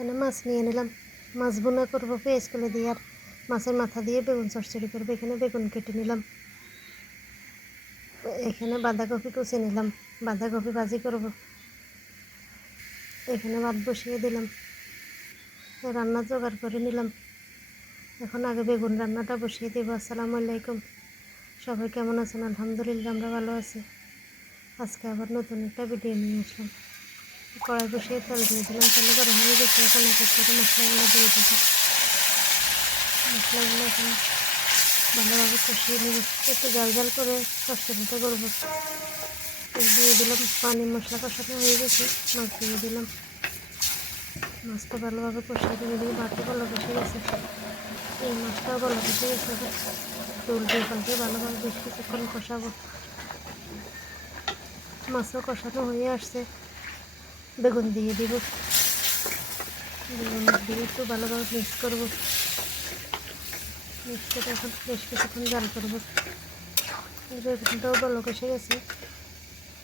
এখানে মাছ নিয়ে নিলাম। মাছ বোনা করবো পেঁয়াজ কলে দিয়ে, আর মাছের মাথা দিয়ে বেগুন চচ্চড়ি করবো। এখানে বেগুন কেটে নিলাম। এখানে বাঁধাকপি কুচে নিলাম, বাঁধাকপি ভাজি করব। এখানে ভাত বসিয়ে দিলাম, রান্না জোগাড় করে নিলাম। এখন আগে বেগুন রান্নাটা বসিয়ে দেব। আসসালামু আলাইকুম, সবাই কেমন আছেন? আলহামদুলিল্লাহ আমরা ভালো আছি। আজকে আবার নতুন একটা ভিডিও নিয়ে আসলাম। কড়াই বসিয়ে তেল দিয়ে দিলাম, তেলে গরম হয়ে গেছে। এখন এক এক করে মশলাগুলো দিয়ে দেবো। মশলাগুলো এখন ভালোভাবে কষিয়ে নেব, একটু জাল জাল করে চচ্চড়িটা করবো। দিয়ে দিলাম পানি, মশলা কষানো হয়ে গেছে, মাছ দিয়ে দিলাম। মাছটা ভালোভাবে কষিয়ে দিয়ে দিকে ভাতটা ভালো কষে গেছে। এই মাছটাও ভালো কষে গেছে। উল্টে পাল্টে ভালোভাবে বেশ কিছুক্ষণ কষাবো। মাছও কষানো হয়ে আসছে, বেগুন দিয়ে দিব। বেগুন দিয়ে একটু ভালোভাবে মিক্স করবো। মিক্স করে এখন বেশ কিছুক্ষণ জাল করবো। বেগুনটাও ভালো কষে গেছে,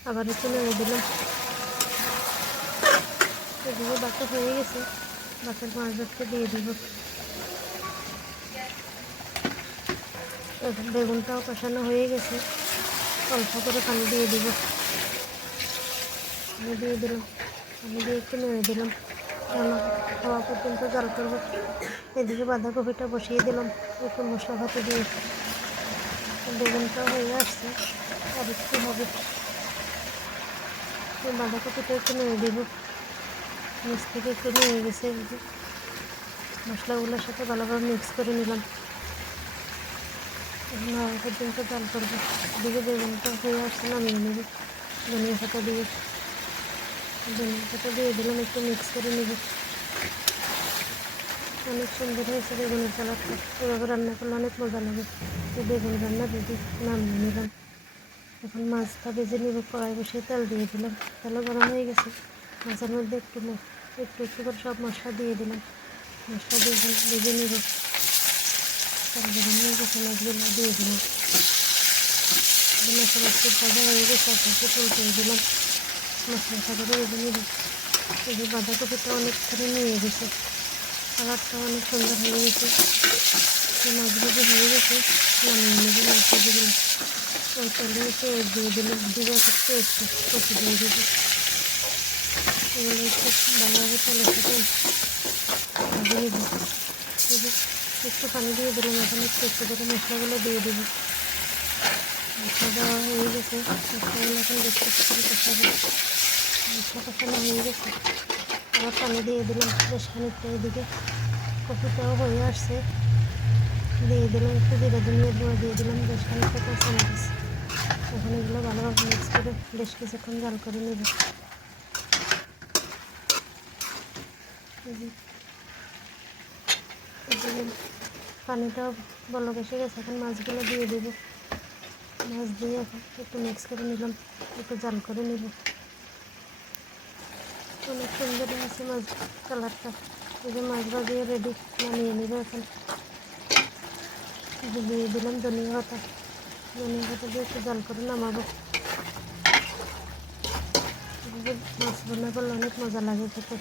আবার একটু নেড়ে দিলাম। এদিকে বাটা হয়ে গেছে, বাটার মাছটা দিয়ে দিব। এখন বেগুনটাও কষানো হয়ে গেছে, অল্প করে পানি দিয়ে দিব। পানি দিয়ে দিলাম, পানি দিয়ে একটু নেড়ে দিলাম। রান্না হওয়া পর্যন্ত জাল করবো। এদিকে বাঁধাকপিটা বসিয়ে দিলাম একটু মশলা ভাতে দিয়ে। বেগুনটাও হয়ে আসছে, আর একটু হবে। বাঁধাকপিটা একটু নেড়ে দিব। নিচ থেকে একটু নেড়ে গেছে, মশলাগুলোর সাথে ভালোভাবে মিক্স করে নিলাম। এখন হওয়া পর্যন্ত জাল করবো। এদিকে বেগুনটা হয়ে আসছে, নামিয়ে নেব। ধনিয়া পাতা দিয়ে দিলাম, একটু মিক্স করে নেব। অনেক সুন্দর হয়েছে বেগুনের কালারটা। এভাবে রান্না করলে অনেক মজা লাগে। বেগুন রান্না রেডি, নামিয়ে নিলাম। এখন মাছটা ভেজে নেব। কড়াই বসিয়ে তেল দিয়ে দিলাম, তেলও গরম হয়ে গেছে। মাছের মধ্যে একটু একটু করে সব মশলা দিয়ে দিলাম। মশলা দিয়ে এখন ভেজে নেব। তেল গরম হয়ে গেছে, মাছগুলো দিয়ে দিলাম। মশলা একটু ভাজা হয়ে গেছে, একটু তুলতে দিলাম। মশলার সাথে ভেজে নেব। এই যে বাঁধাকপিটা অনেকখানি নিয়ে গেছে, কালারটা অনেক সুন্দর হয়ে গেছে। মাছ ভাজি হয়ে গেছে, নামিয়ে নেব। মাছ ভাজিগুলো ওই তেলে পেঁয়াজ দিয়ে দিলাম, দিব একটা পেঁয়াজ কষে দিয়ে দেবো। এগুলো একটু ভালোভাবে তেলের সাথে ভেজে নেব। একটু পানি দিয়ে দিলাম। এখন একটু করে মশলাগুলো দিয়ে দেবো। মশলা দেওয়া হয়ে গেছে, মশলাগুলো এখন বেশ কিছুক্ষণ কষাবো। মশলা কষানো হয়ে গেছে, আবার পানি দিয়ে দিলাম বেশ খানিকটা। এদিকে কপিটাও হয়ে আসছে, দিয়ে দিলাম একটু জিরা ধনিয়ার গুঁড়ো দিয়ে দিলাম, বেশ খানিকটা কাঁচামরিচ। এখন এগুলো ভালোভাবে মিক্স করে বেশ কিছুক্ষণ জাল করে নেব। পানিটাও বলক এসে গেছে, এখন মাছগুলো দিয়ে দেবো। মাছ দিয়ে এখন একটু মিক্স করে নিলাম, একটু জাল করে নেব। অনেক সুন্দর হয়েছে মাছ কালারটা। এই যে মাছ ভাজিয়ে রেডি, নামিয়ে নেব। এখন দিয়ে দিলাম ধনিয়া পাতা দিয়ে একটু জাল করে নামাবো। মাছ রান্না করলে অনেক মজা লাগে খেতে।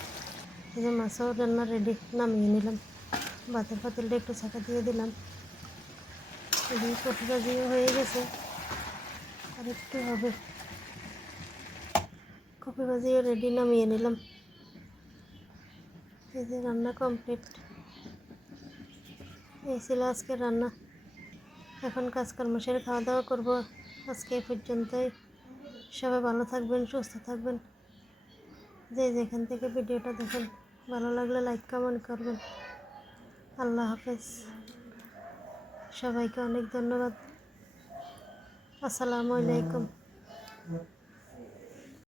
এই যে মাছও রান্না রেডি, নামিয়ে নিলাম। ভাতের পাতিলটা একটু ছাঁকা দিয়ে দিলাম। এদিকে কপি ভাজিও হয়ে গেছে, আর একটু হবে। কপি ভাজিও রেডি, নামিয়ে নিলাম। এই যে রান্না কমপ্লিট। এই ছিল আজকের রান্না। এখন কাজকর্ম সেরে খাওয়া দাওয়া করবো। আজকে এই পর্যন্তই। সবাই ভালো থাকবেন, সুস্থ থাকবেন। যেখান থেকে ভিডিওটা দেখেন, ভালো লাগলে লাইক কমেন্ট করবেন। আল্লাহ হাফেজ। সবাইকে অনেক ধন্যবাদ। আসসালামু আলাইকুম।